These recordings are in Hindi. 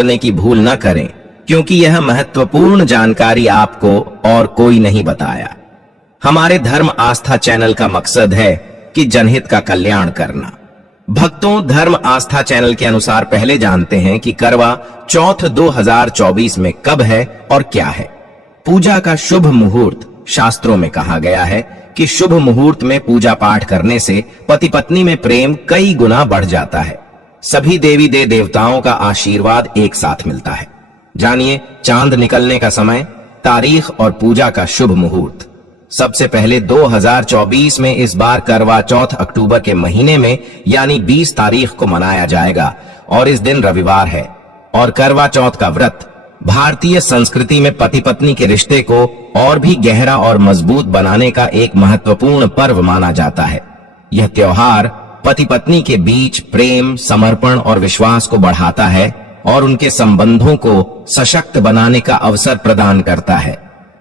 जोड़ने की भूल न करें, क्योंकि यह महत्वपूर्ण जानकारी आपको और कोई नहीं बताया। हमारे धर्म आस्था चैनल का मकसद है कि जनहित का कल्याण करना। भक्तों, धर्म आस्था चैनल के अनुसार पहले जानते हैं कि करवा चौथ 2024 में कब है और क्या है। पूजा का शुभ मुहूर्त शास्त्रों में कहा गया है कि शुभ मुहूर्त में पूजा पाठ करने से पति पत्नी में प्रेम कई गुना बढ़ जाता है। सभी देवी देवताओं का आशीर्वाद एक साथ मिलता है। जानिए चांद निकलने का समय, तारीख और पूजा का शुभ मुहूर्त। सबसे पहले 2024 में इस बार करवा चौथ अक्टूबर के महीने में यानी 20 तारीख को मनाया जाएगा और इस दिन रविवार है। और करवा चौथ का व्रत भारतीय संस्कृति में पति पत्नी के रिश्ते को और भी गहरा और मजबूत बनाने का एक महत्वपूर्ण पर्व माना जाता है। यह त्योहार पति पत्नी के बीच प्रेम, समर्पण और विश्वास को बढ़ाता है और उनके संबंधों को सशक्त बनाने का अवसर प्रदान करता है।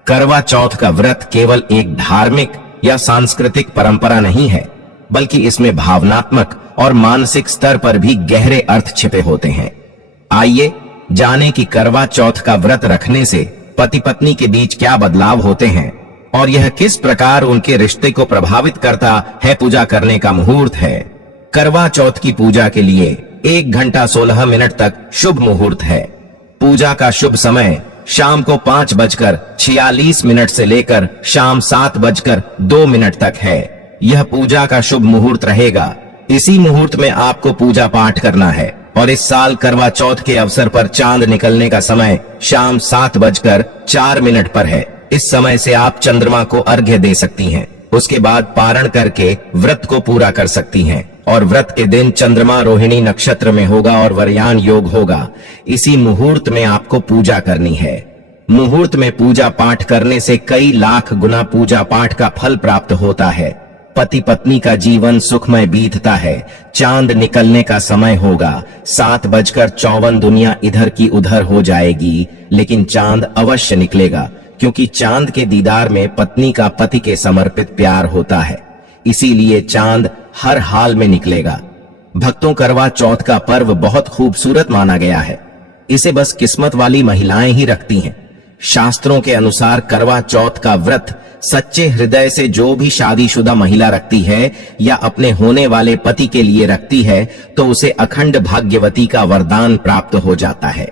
करवा चौथ का व्रत केवल एक धार्मिक या सांस्कृतिक परंपरा नहीं है, बल्कि इसमें भावनात्मक और मानसिक स्तर पर भी गहरे अर्थ छिपे होते हैं। आइए जाने कि करवा चौथ का व्रत रखने से पति पत्नी के बीच क्या बदलाव होते हैं और यह किस प्रकार उनके रिश्ते को प्रभावित करता है। पूजा करने का मुहूर्त है। करवा चौथ की पूजा के लिए 1 घंटा 16 मिनट तक शुभ मुहूर्त है। पूजा का शुभ समय शाम को 5:46 से लेकर शाम 7:02 तक है। यह पूजा का शुभ मुहूर्त रहेगा। इसी मुहूर्त में आपको पूजा पाठ करना है और इस साल करवा चौथ के अवसर पर चांद निकलने का समय शाम 7:04 पर है। इस समय से आप चंद्रमा को अर्घ्य दे सकती हैं। उसके बाद पारण करके व्रत को पूरा कर सकती हैं और व्रत के दिन चंद्रमा रोहिणी नक्षत्र में होगा और वरयान योग होगा। इसी मुहूर्त में आपको पूजा करनी है। मुहूर्त में पूजा पाठ करने से कई लाख गुना पूजा पाठ का फल प्राप्त होता है। पति पत्नी का जीवन सुखमय बीतता है। चांद निकलने का समय होगा 7:54। दुनिया इधर की उधर हो जाएगी, लेकिन चांद अवश्य निकलेगा, क्योंकि चांद के दीदार में पत्नी का पति के समर्पित प्यार होता है। इसीलिए चांद हर हाल में निकलेगा। भक्तों, करवा चौथ का पर्व बहुत खूबसूरत माना गया है। इसे बस किस्मत वाली महिलाएं ही रखती हैं। शास्त्रों के अनुसार करवा चौथ का व्रत सच्चे हृदय से जो भी शादीशुदा महिला रखती है या अपने होने वाले पति के लिए रखती है, तो उसे अखंड भाग्यवती का वरदान प्राप्त हो जाता है।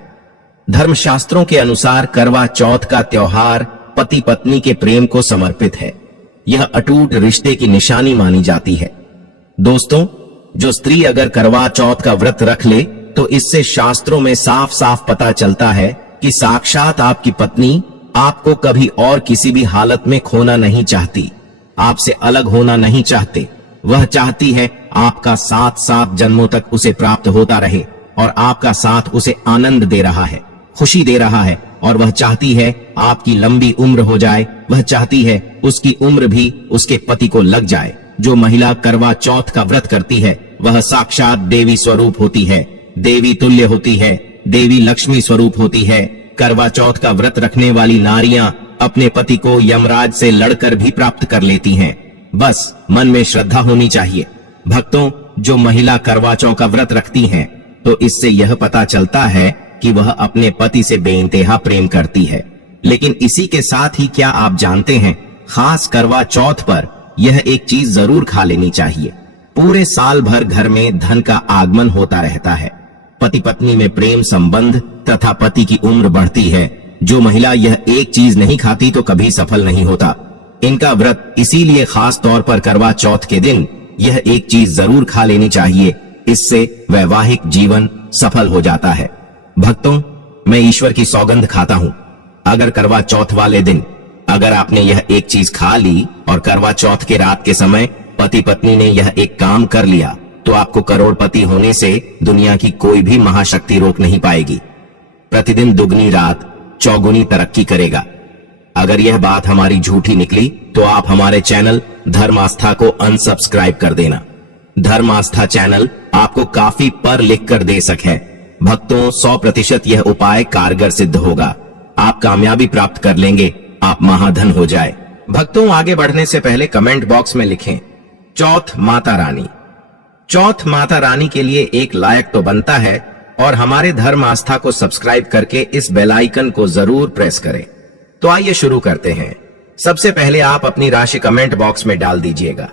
धर्मशास्त्रों के अनुसार करवा चौथ का त्योहार पति पत्नी के प्रेम को समर्पित है। यह अटूट रिश्ते की निशानी मानी जाती है। दोस्तों, जो स्त्री अगर करवा चौथ का व्रत रख ले, तो इससे शास्त्रों में साफ साफ पता चलता है कि साक्षात आपकी पत्नी आपको कभी और किसी भी हालत में खोना नहीं चाहती, आपसे अलग होना नहीं चाहते। वह चाहती है आपका साथ 7 जन्मों तक उसे प्राप्त होता रहे और आपका साथ उसे आनंद दे रहा है, खुशी दे रहा है, और वह चाहती है आपकी लंबी उम्र हो जाए। वह चाहती है उसकी उम्र भी उसके पति को लग जाए। जो महिला करवा चौथ का व्रत करती है, वह साक्षात देवी स्वरूप होती है, देवी तुल्य होती है, देवी लक्ष्मी स्वरूप होती है। करवा चौथ का व्रत रखने वाली नारियां अपने पति को यमराज से लड़कर भी प्राप्त कर लेती हैं। बस मन में श्रद्धा होनी चाहिए। भक्तों, जो महिला करवा चौथ का व्रत रखती हैं, तो इससे यह पता चलता है कि वह अपने पति से बेइंतहा प्रेम करती है। लेकिन इसी के साथ ही क्या आप जानते हैं, खास करवा चौथ पर यह एक चीज जरूर खा लेनी चाहिए। पूरे साल भर घर में धन का आगमन होता रहता है। पति पत्नी में प्रेम संबंध तथा पति की उम्र बढ़ती है। जो महिला यह एक चीज नहीं खाती तो कभी सफल नहीं होता। इनका व्रत इसीलिए खास तौर पर करवा चौथ के दिन यह एक चीज जरूर खा लेनी चाहिए। इससे वैवाहिक जीवन सफल हो जाता है। भक्तों, मैं ईश्वर की सौगंध खाता हूँ, अगर करवा चौथ वाले दिन अगर आपने यह एक चीज खा ली और करवा चौथ के रात के समय पति पत्नी ने यह एक काम कर लिया, तो आपको करोड़पति होने से दुनिया की कोई भी महाशक्ति रोक नहीं पाएगी। प्रतिदिन दुगनी रात चौगुनी तरक्की करेगा। अगर यह बात हमारी झूठी निकली तो आप हमारे चैनल धर्म आस्था को अनसब्सक्राइब कर देना। धर्म आस्था चैनल आपको काफी पर लिख कर दे सके। भक्तों, 100% यह उपाय कारगर सिद्ध होगा। आप कामयाबी प्राप्त कर लेंगे, आप महाधन हो जाए। भक्तों, आगे बढ़ने से पहले कमेंट बॉक्स में लिखें चौथ माता रानी। चौथ माता रानी के लिए एक लायक तो बनता है, और हमारे धर्म आस्था को सब्सक्राइब करके इस बेल आइकन को जरूर प्रेस करें। तो आइए शुरू करते हैं। सबसे पहले आप अपनी राशि कमेंट बॉक्स में डाल दीजिएगा।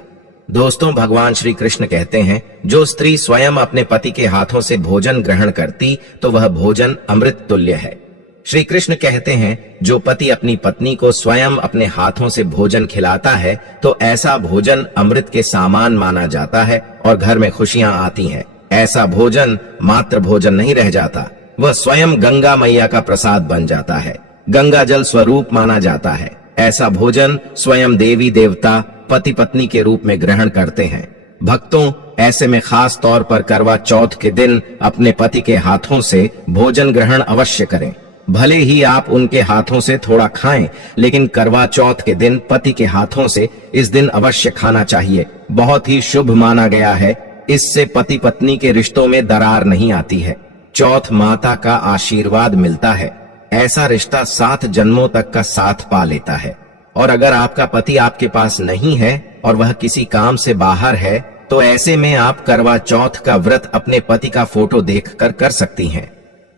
दोस्तों, भगवान श्री कृष्ण कहते हैं, जो स्त्री स्वयं अपने पति के हाथों से भोजन ग्रहण करती तो वह भोजन अमृत तुल्य है। श्री कृष्ण कहते हैं, जो पति अपनी पत्नी को स्वयं अपने हाथों से भोजन खिलाता है तो ऐसा भोजन अमृत के समान माना जाता है और घर में खुशियां आती हैं। ऐसा भोजन मात्र भोजन नहीं रह जाता, वह स्वयं गंगा मैया का प्रसाद बन जाता है, गंगा जल स्वरूप माना जाता है। ऐसा भोजन स्वयं देवी देवता पति पत्नी के रूप में ग्रहण करते हैं। भक्तों, ऐसे में खास तौर पर करवा चौथ के दिन अपने पति के हाथों से भोजन ग्रहण अवश्य करें। भले ही आप उनके हाथों से थोड़ा खाएं, लेकिन करवा चौथ के दिन पति के हाथों से इस दिन अवश्य खाना चाहिए। बहुत ही शुभ माना गया है। इससे पति पत्नी के रिश्तों में दरार नहीं आती है। चौथ माता का आशीर्वाद मिलता है। ऐसा रिश्ता 7 जन्मों तक का साथ पा लेता है। और अगर आपका पति आपके पास नहीं है और वह किसी काम से बाहर है, तो ऐसे में आप करवा चौथ का व्रत अपने पति का फोटो देखकर कर सकती हैं।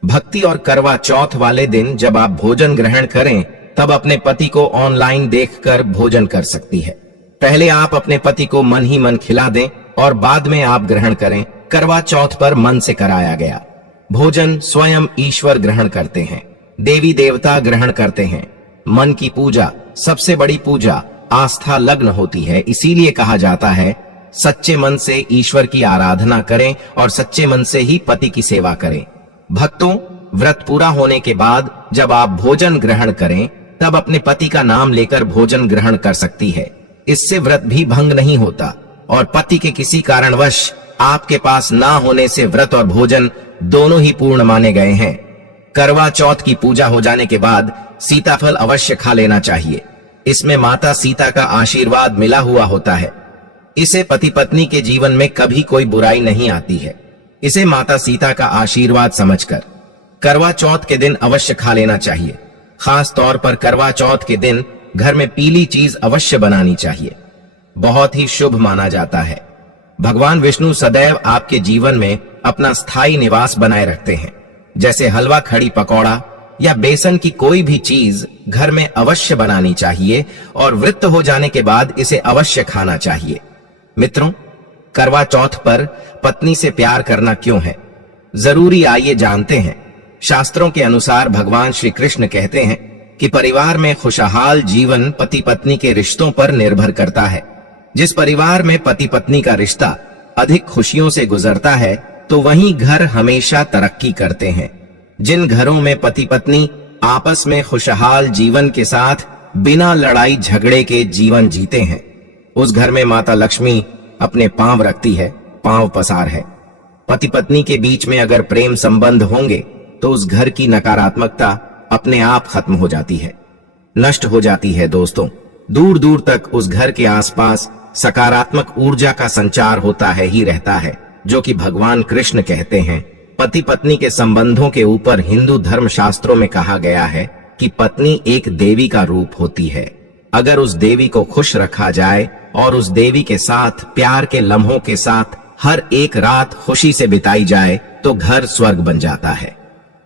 भक्ति और करवा चौथ वाले दिन जब आप भोजन ग्रहण करें, तब अपने पति को ऑनलाइन देखकर भोजन कर सकती है। पहले आप अपने पति को मन ही मन खिला दें और बाद में आप ग्रहण करें। करवा चौथ पर मन से कराया गया भोजन स्वयं ईश्वर ग्रहण करते हैं, देवी देवता ग्रहण करते हैं। मन की पूजा सबसे बड़ी पूजा आस्था लग्न होती है। इसीलिए कहा जाता है, सच्चे मन से ईश्वर की आराधना करें और सच्चे मन से ही पति की सेवा करें। भक्तों, व्रत पूरा होने के बाद जब आप भोजन ग्रहण करें, तब अपने पति का नाम लेकर भोजन ग्रहण कर सकती है। इससे व्रत भी भंग नहीं होता और पति के किसी कारणवश आपके पास ना होने से व्रत और भोजन दोनों ही पूर्ण माने गए हैं। करवा चौथ की पूजा हो जाने के बाद सीताफल अवश्य खा लेना चाहिए। इसमें माता सीता का आशीर्वाद मिला हुआ होता है। इसे पति पत्नी के जीवन में कभी कोई बुराई नहीं आती है। इसे माता सीता का आशीर्वाद समझकर करवा चौथ के दिन अवश्य खा लेना चाहिए। खास तौर पर करवा चौथ के दिन घर में पीली चीज अवश्य बनानी चाहिए। बहुत ही शुभ माना जाता है। भगवान विष्णु सदैव आपके जीवन में अपना स्थायी निवास बनाए रखते हैं। जैसे हलवा, खड़ी पकौड़ा या बेसन की कोई भी चीज घर में अवश्य बनानी चाहिए और व्रत हो जाने के बाद इसे अवश्य खाना चाहिए। मित्रों, करवा चौथ पर पत्नी से प्यार करना क्यों है जरूरी, आइए जानते हैं। शास्त्रों के अनुसार भगवान श्री कृष्ण कहते हैं कि परिवार में खुशहाल जीवन पति पत्नी के रिश्तों पर निर्भर करता है। जिस परिवार में पति पत्नी का रिश्ता अधिक खुशियों से गुजरता है, तो वहीं घर हमेशा तरक्की करते हैं। जिन घरों में पति पत्नी आपस में खुशहाल जीवन के साथ बिना लड़ाई झगड़े के जीवन जीते हैं, उस घर में माता लक्ष्मी अपने पांव रखती है, पांव पसार है। पति पत्नी के बीच में अगर प्रेम संबंध होंगे तो उस घर की नकारात्मकता अपने आप खत्म हो जाती है, नष्ट हो जाती है। दोस्तों, दूर दूर तक उस घर के आसपास सकारात्मक ऊर्जा का संचार होता है ही रहता है, जो कि भगवान कृष्ण कहते हैं। पति पत्नी के संबंधों के ऊपर हिंदू धर्म शास्त्रों में कहा गया है कि पत्नी एक देवी का रूप होती है। अगर उस देवी को खुश रखा जाए और उस देवी के साथ प्यार के लम्हों के साथ हर एक रात खुशी से बिताई जाए, तो घर स्वर्ग बन जाता है।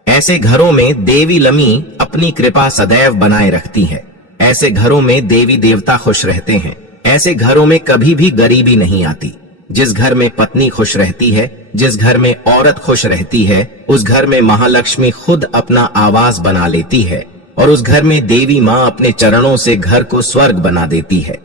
ऐसे घरों में देवी लमी अपनी कृपा सदैव बनाए रखती है। ऐसे घरों में देवी देवता खुश रहते हैं। ऐसे घरों में कभी भी गरीबी नहीं आती। जिस घर में पत्नी खुश रहती है, जिस घर में औरत खुश रहती है, उस घर में महालक्ष्मी खुद अपना आवास बना लेती है और उस घर में देवी माँ अपने चरणों से घर को स्वर्ग बना देती है।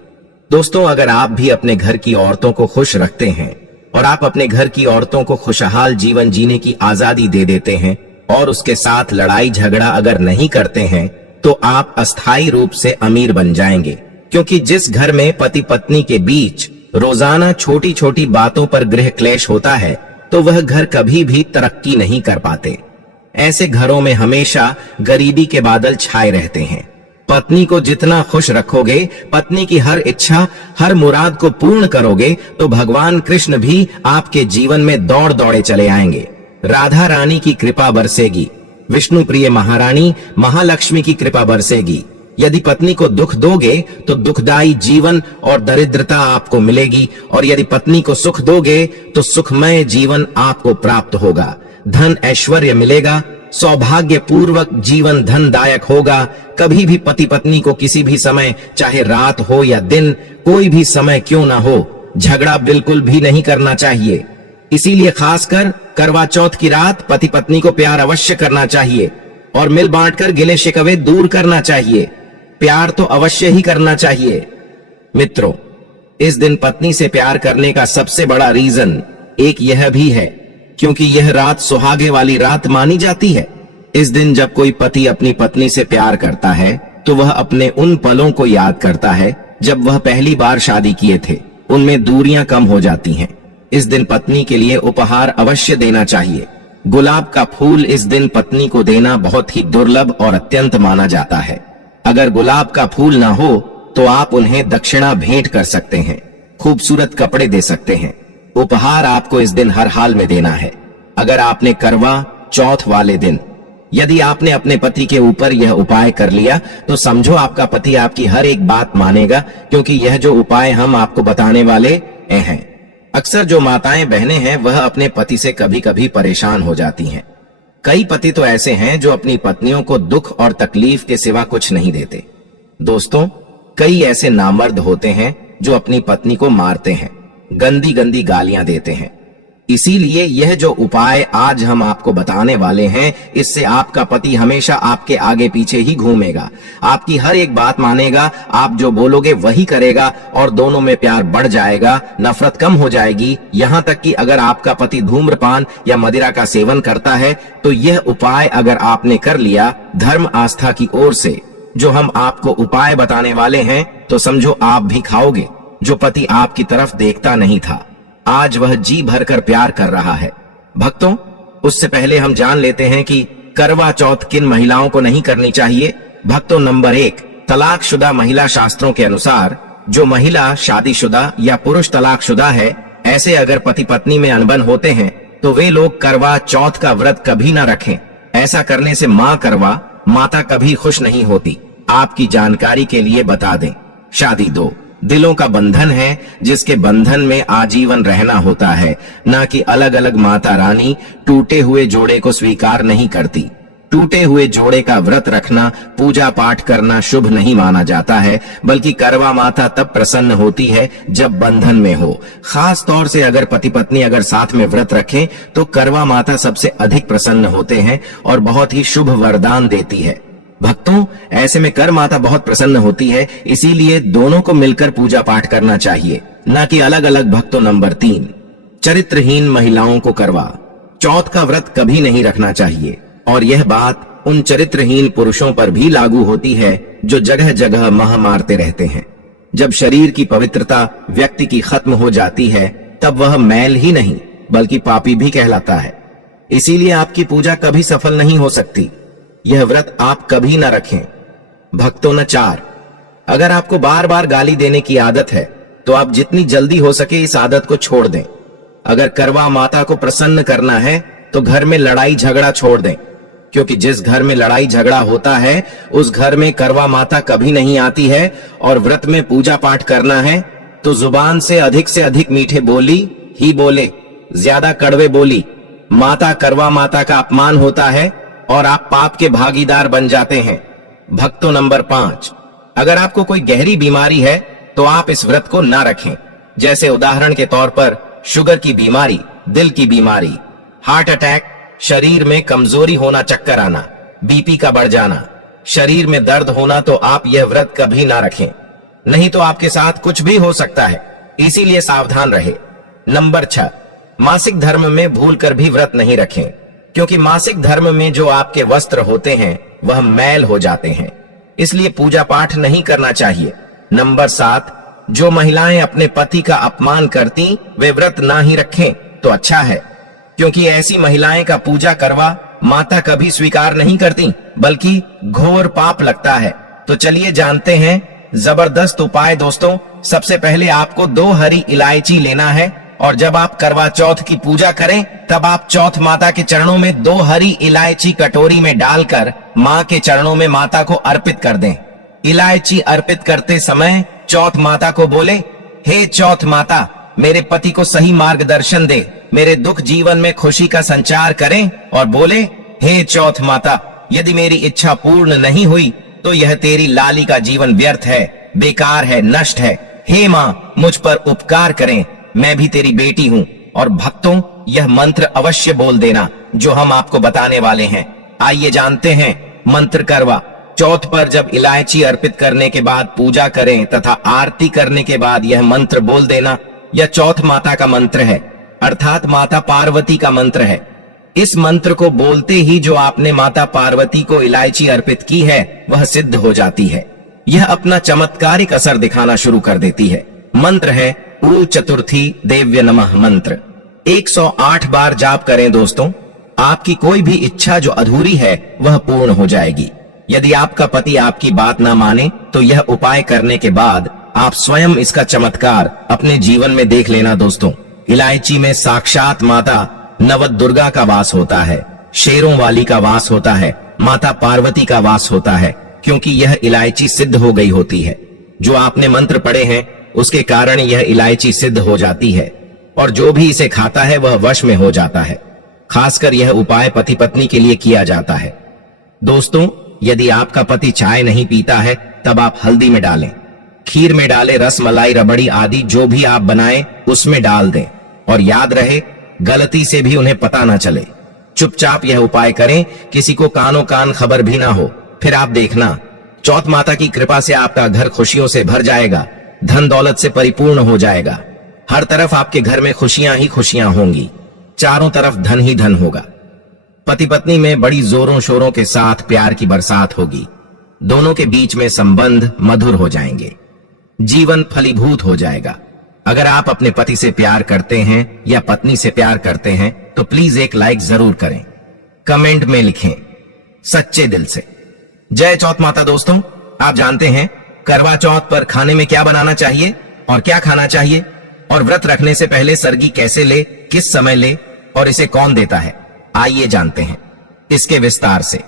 दोस्तों, अगर आप भी अपने घर की औरतों को खुश रखते हैं और आप अपने घर की औरतों को खुशहाल जीवन जीने की आजादी दे देते हैं और उसके साथ लड़ाई झगड़ा अगर नहीं करते हैं, तो आप अस्थायी रूप से अमीर बन जाएंगे। क्योंकि जिस घर में पति पत्नी के बीच रोजाना छोटी छोटी बातों पर गृह क्लेश होता है, तो वह घर कभी भी तरक्की नहीं कर पाते। ऐसे घरों में हमेशा गरीबी के बादल छाए रहते हैं। पत्नी को जितना खुश रखोगे, पत्नी की हर इच्छा, हर मुराद को पूर्ण करोगे, तो भगवान कृष्ण भी आपके जीवन में दौड़ दौड़े चले आएंगे। राधा रानी की कृपा बरसेगी, विष्णु प्रिय महारानी महालक्ष्मी की कृपा बरसेगी। यदि पत्नी को दुख दोगे तो दुखदायी जीवन और दरिद्रता आपको मिलेगी, और यदि पत्नी को सुख दोगे तो सुखमय जीवन आपको प्राप्त होगा। धन ऐश्वर्य मिलेगा, सौभाग्य पूर्वक जीवन धनदायक होगा। कभी भी पति पत्नी को किसी भी समय, चाहे रात हो या दिन, कोई भी समय क्यों ना हो, झगड़ा बिल्कुल भी नहीं करना चाहिए। इसीलिए खासकर करवा चौथ की रात पति पत्नी को प्यार अवश्य करना चाहिए और मिल बांटकर गिले शिकवे दूर करना चाहिए। प्यार तो अवश्य ही करना चाहिए। मित्रों, इस दिन पत्नी से प्यार करने का सबसे बड़ा रीजन एक यह भी है क्योंकि यह रात सुहागे वाली रात मानी जाती है। इस दिन जब कोई पति अपनी पत्नी से प्यार करता है तो वह अपने उन पलों को याद करता है जब वह पहली बार शादी किए थे। उनमें दूरियां कम हो जाती हैं। इस दिन पत्नी के लिए उपहार अवश्य देना चाहिए। गुलाब का फूल इस दिन पत्नी को देना बहुत ही दुर्लभ और अत्यंत माना जाता है। अगर गुलाब का फूल ना हो तो आप उन्हें दक्षिणा भेंट कर सकते हैं, खूबसूरत कपड़े दे सकते हैं। उपहार आपको इस दिन हर हाल में देना है। अगर आपने करवा चौथ वाले दिन यदि आपने अपने पति के ऊपर यह उपाय कर लिया तो समझो आपका पति आपकी हर एक बात मानेगा, क्योंकि यह जो उपाय हम आपको बताने वाले हैं। अक्सर जो माताएं बहनें हैं वह अपने पति से कभी कभी परेशान हो जाती हैं। कई पति तो ऐसे हैं जो अपनी पत्नियों को दुख और तकलीफ के सिवा कुछ नहीं देते। दोस्तों, कई ऐसे नामर्द होते हैं जो अपनी पत्नी को मारते हैं, गंदी गंदी गालियां देते हैं। इसीलिए यह जो उपाय आज हम आपको बताने वाले हैं, इससे आपका पति हमेशा आपके आगे पीछे ही घूमेगा, आपकी हर एक बात मानेगा, आप जो बोलोगे वही करेगा और दोनों में प्यार बढ़ जाएगा, नफरत कम हो जाएगी। यहाँ तक कि अगर आपका पति धूम्रपान या मदिरा का सेवन करता है तो यह उपाय अगर आपने कर लिया धर्म आस्था की ओर से, जो हम आपको उपाय बताने वाले हैं, तो समझो आप भी खाओगे। जो पति आपकी तरफ देखता नहीं था, आज वह जी भरकर प्यार कर रहा है। भक्तों, उससे पहले हम जान लेते हैं कि करवा चौथ किन महिलाओं को नहीं करनी चाहिए। भक्तों, नंबर 1, तलाकशुदा महिला। शास्त्रों के अनुसार जो महिला शादीशुदा या पुरुष तलाकशुदा है, ऐसे अगर पति पत्नी में अनबन होते हैं तो वे लोग करवा चौथ का व्रत कभी ना रखें। ऐसा करने से मां करवा माता कभी खुश नहीं होती। आपकी जानकारी के लिए बता दें, शादी 2 दिलों का बंधन है, जिसके बंधन में आजीवन रहना होता है, ना कि अलग अलग। माता रानी टूटे हुए जोड़े को स्वीकार नहीं करती। टूटे हुए जोड़े का व्रत रखना, पूजा पाठ करना शुभ नहीं माना जाता है, बल्कि करवा माता तब प्रसन्न होती है जब बंधन में हो। खास तौर से अगर पति पत्नी अगर साथ में व्रत रखें तो करवा माता सबसे अधिक प्रसन्न होते हैं और बहुत ही शुभ वरदान देती है। भक्तों, ऐसे में कर माता बहुत प्रसन्न होती है, इसीलिए दोनों को मिलकर पूजा पाठ करना चाहिए, न कि अलग अलग। भक्तों, नंबर 3, चरित्रहीन महिलाओं को करवा चौथ का व्रत कभी नहीं रखना चाहिए। और यह बात उन चरित्रहीन पुरुषों पर भी लागू होती है जो जगह जगह मह मारते रहते हैं। जब शरीर की पवित्रता व्यक्ति की खत्म हो जाती है तब वह मैल ही नहीं बल्कि पापी भी कहलाता है। इसीलिए आपकी पूजा कभी सफल नहीं हो सकती। यह व्रत आप कभी ना रखें। भक्तों, न 4, अगर आपको बार बार गाली देने की आदत है तो आप जितनी जल्दी हो सके इस आदत को छोड़ दें। अगर करवा माता को प्रसन्न करना है तो घर में लड़ाई झगड़ा छोड़ दें, क्योंकि जिस घर में लड़ाई झगड़ा होता है उस घर में करवा माता कभी नहीं आती है। और व्रत में पूजा पाठ करना है तो जुबान से अधिक मीठे बोली ही बोले, ज्यादा कड़वे बोली। माता करवा माता का अपमान होता है और आप पाप के भागीदार बन जाते हैं। भक्तों, नंबर 5, अगर आपको कोई गहरी बीमारी है तो आप इस व्रत को ना रखें। जैसे उदाहरण के तौर पर शुगर की बीमारी, दिल की बीमारी, हार्ट अटैक, शरीर में कमजोरी होना, चक्कर आना, बीपी का बढ़ जाना, शरीर में दर्द होना, तो आप यह व्रत कभी ना रखें, नहीं तो आपके साथ कुछ भी हो सकता है। इसीलिए सावधान रहे। नंबर 6, मासिक धर्म में भूलकर भी व्रत नहीं रखें, क्योंकि मासिक धर्म में जो आपके वस्त्र होते हैं वह मैल हो जाते हैं, इसलिए पूजा पाठ नहीं करना चाहिए। नंबर 7, जो महिलाएं अपने पति का अपमान करती वे व्रत ना ही रखें तो अच्छा है, क्योंकि ऐसी महिलाएं का पूजा करवा माता कभी स्वीकार नहीं करती, बल्कि घोर पाप लगता है। तो चलिए जानते हैं जबरदस्त उपाय। दोस्तों, सबसे पहले आपको 2 हरी इलायची लेना है और जब आप करवा चौथ की पूजा करें तब आप चौथ माता के चरणों में 2 हरी इलायची कटोरी में डालकर माँ के चरणों में माता को अर्पित कर दें। इलायची अर्पित करते समय चौथ माता को बोले, हे चौथ माता, मेरे पति को सही मार्गदर्शन दे, मेरे दुख जीवन में खुशी का संचार करें और बोले, हे चौथ माता, यदि मेरी इच्छा पूर्ण नहीं हुई तो यह तेरी लाली का जीवन व्यर्थ है, बेकार है, नष्ट है। हे माँ, मुझ पर उपकार करें, मैं भी तेरी बेटी हूँ। और भक्तों, यह मंत्र अवश्य बोल देना जो हम आपको बताने वाले हैं। आइए जानते हैं मंत्र करवा चौथ पर जब इलायची अर्पित करने के बाद पूजा करें तथा आरती करने के बाद यह मंत्र बोल देना, यह चौथ माता का मंत्र है, अर्थात माता पार्वती का मंत्र है। इस मंत्र को बोलते ही जो आपने माता पार्वती को इलायची अर्पित की है वह सिद्ध हो जाती है। यह अपना चमत्कारिक असर दिखाना शुरू कर देती है। मंत्र है ऊ चतुर्थी देव्य नमः मंत्र। 108 बार जाप करें दोस्तों। आपकी कोई भी इच्छा जो अधूरी है वह पूर्ण हो जाएगी। यदि आपका पति आपकी बात ना माने तो यह उपाय करने के बाद आप स्वयं इसका चमत्कार अपने जीवन में देख लेना दोस्तों। इलायची में साक्षात माता नवदुर्गा का वास होता है, शेरों वाली का वास होता है, माता पार्वती का वास होता है, क्योंकि यह इलायची सिद्ध हो गई होती है। जो आपने मंत्र पढ़े हैं उसके कारण यह इलायची सिद्ध हो जाती है और जो भी इसे खाता है वह वश में हो जाता है। खासकर यह उपाय पति पत्नी के लिए किया जाता है। दोस्तों, यदि आपका पति चाय नहीं पीता है तब आप हल्दी में डालें, खीर में डालें, रस मलाई रबड़ी आदि जो भी आप बनाएं उसमें डाल दें और याद रहे गलती से भी उन्हें पता ना चले। चुपचाप यह उपाय करें, किसी को कानो कान खबर भी ना हो। फिर आप देखना चौथ माता की कृपा से आपका घर खुशियों से भर जाएगा, धन दौलत से परिपूर्ण हो जाएगा। हर तरफ आपके घर में खुशियां ही खुशियां होंगी, चारों तरफ धन ही धन होगा। पति पत्नी में बड़ी जोरों शोरों के साथ प्यार की बरसात होगी। दोनों के बीच में संबंध मधुर हो जाएंगे, जीवन फलीभूत हो जाएगा। अगर आप अपने पति से प्यार करते हैं या पत्नी से प्यार करते हैं तो प्लीज एक लाइक जरूर करें, कमेंट में लिखें सच्चे दिल से। जय चौथ माता। दोस्तों, आप जानते हैं करवा चौथ पर खाने में क्या बनाना चाहिए और क्या खाना चाहिए, और व्रत रखने से पहले सरगी कैसे ले, किस समय ले और इसे कौन देता है, आइए जानते हैं इसके विस्तार से।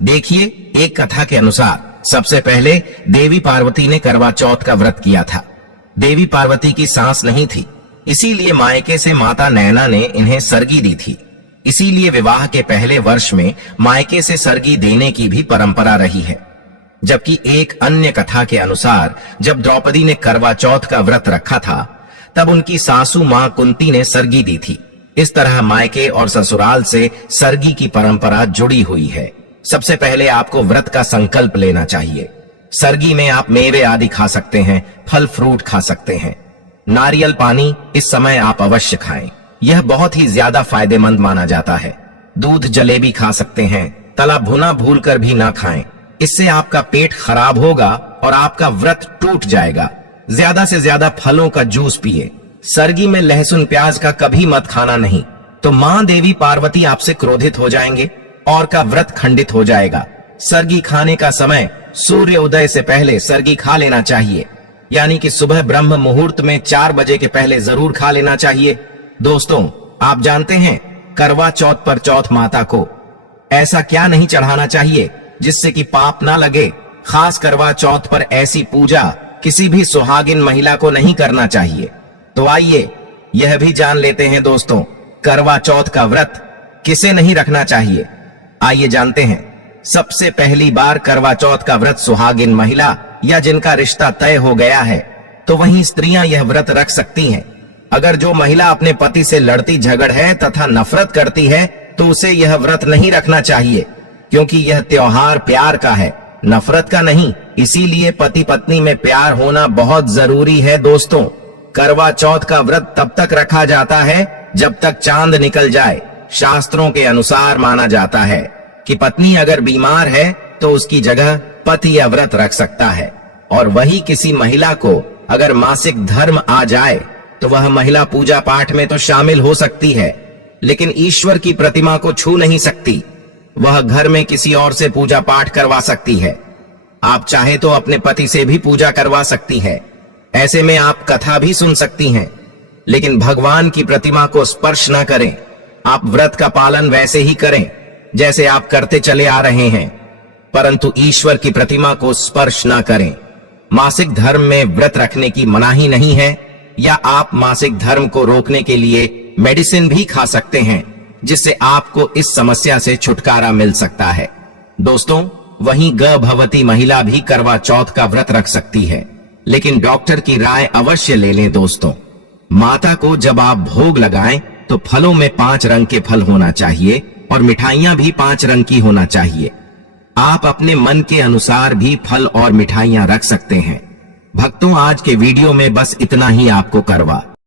देखिए, एक कथा के अनुसार सबसे पहले देवी पार्वती ने करवा चौथ का व्रत किया था। देवी पार्वती की सांस नहीं थी, इसीलिए मायके से माता नैना ने इन्हें सरगी दी थी। इसीलिए विवाह के पहले वर्ष में मायके से सरगी देने की भी परंपरा रही है। जबकि एक अन्य कथा के अनुसार जब द्रौपदी ने करवा चौथ का व्रत रखा था तब उनकी सासू मां कुंती ने सरगी दी थी। इस तरह मायके और ससुराल से सरगी की परंपरा जुड़ी हुई है। सबसे पहले आपको व्रत का संकल्प लेना चाहिए। सरगी में आप मेवे आदि खा सकते हैं, फल फ्रूट खा सकते हैं, नारियल पानी इस समय आप अवश्य खाएं, यह बहुत ही ज्यादा फायदेमंद माना जाता है। दूध जलेबी खा सकते हैं, तला भुना भूलकर भी ना खाएं, इससे आपका पेट खराब होगा और आपका व्रत टूट जाएगा। ज्यादा से ज्यादा फलों का जूस पिए। सरगी में लहसुन प्याज का कभी मत खाना नहीं, तो मां देवी पार्वती आपसे क्रोधित हो जाएंगे और का व्रत खंडित हो जाएगा। सरगी खाने का समय सूर्य उदय से पहले सरगी खा लेना चाहिए, यानी कि सुबह ब्रह्म मुहूर्त में 4 बजे के पहले जरूर खा लेना चाहिए। दोस्तों, आप जानते हैं करवा चौथ पर चौथ माता को ऐसा क्या नहीं चढ़ाना चाहिए जिससे कि पाप ना लगे। खास करवा चौथ पर ऐसी पूजा किसी भी सुहागिन महिला को नहीं करना चाहिए। तो आइए यह भी जान लेते हैं दोस्तों, करवा चौथ का व्रत किसे नहीं रखना चाहिए। आइए जानते हैं। सबसे पहली बार करवा चौथ का व्रत सुहागिन महिला या जिनका रिश्ता तय हो गया है तो वहीं स्त्रियां यह व्रत रख सकती हैं। अगर जो महिला अपने पति से लड़ती झगड़ है तथा नफरत करती है तो उसे यह व्रत नहीं रखना चाहिए, क्योंकि यह त्योहार प्यार का है, नफरत का नहीं। इसीलिए पति पत्नी में प्यार होना बहुत जरूरी है दोस्तों। करवा चौथ का व्रत तब तक रखा जाता है जब तक चांद निकल जाए। शास्त्रों के अनुसार माना जाता है कि पत्नी अगर बीमार है तो उसकी जगह पति यह व्रत रख सकता है, और वही किसी महिला को अगर मासिक धर्म आ जाए तो वह महिला पूजा पाठ में तो शामिल हो सकती है, लेकिन ईश्वर की प्रतिमा को छू नहीं सकती। वह घर में किसी और से पूजा पाठ करवा सकती है। आप चाहे तो अपने पति से भी पूजा करवा सकती है। ऐसे में आप कथा भी सुन सकती हैं, लेकिन भगवान की प्रतिमा को स्पर्श न करें। आप व्रत का पालन वैसे ही करें जैसे आप करते चले आ रहे हैं, परंतु ईश्वर की प्रतिमा को स्पर्श न करें। मासिक धर्म में व्रत रखने की मनाही नहीं है, या आप मासिक धर्म को रोकने के लिए मेडिसिन भी खा सकते हैं, जिससे आपको इस समस्या से छुटकारा मिल सकता है। दोस्तों, वहीं गर्भवती महिला भी करवा चौथ का व्रत रख सकती है, लेकिन डॉक्टर की राय अवश्य ले लें। दोस्तों, माता को जब आप भोग लगाएं तो फलों में 5 रंग के फल होना चाहिए और मिठाइयां भी 5 रंग की होना चाहिए। आप अपने मन के अनुसार भी फल और मिठाइयां रख सकते हैं। भक्तों, आज के वीडियो में बस इतना ही। आपको करवा